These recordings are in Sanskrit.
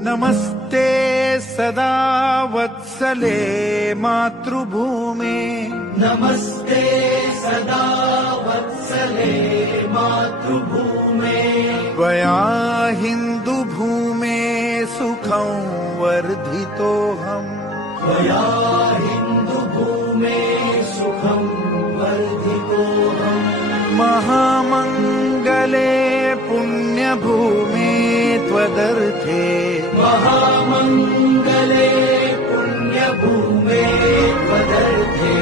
नमस्ते सदा वत्सले मातृभूमे। नमस्ते सदा वत्सले मातृभूमे। त्वया हिन्दुभूमे सुखं वर्धितोऽहम् त्वया हिन्दुभूमे सुखं वर्धितोऽहम् महामङ्गले पुण्यभूमे महामङ्गले पुण्यभूमे त्वदर्थे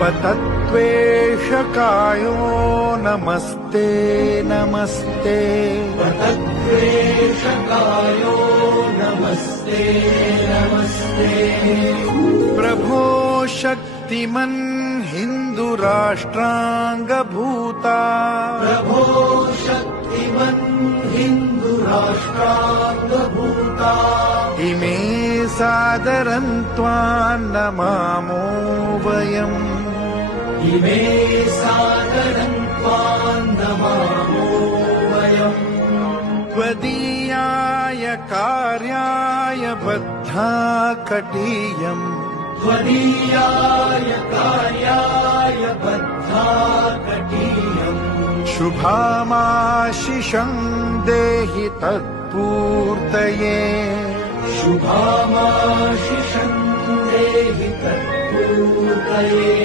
पतत्वेषकायो नमस्ते नमस्ते। तद्वेषकायो नमस्ते नमस्ते। प्रभो शक्तिमन् हिन्दुराष्ट्राङ्गभूता। प्रभो शक्तिमन् हिन्दुराष्ट्राङ्गभूता इमे सादरं त्वां नमामो वयम्। इमे सादरं त्वां नमामो वयम्। त्वदीयाय कार्याय बद्धा कटीयम्। त्वदीयाय कार्याय बद्धा कटीयम्। शुभामाशिषं देहि तत्पूर्तये देहि तत्पूर्तये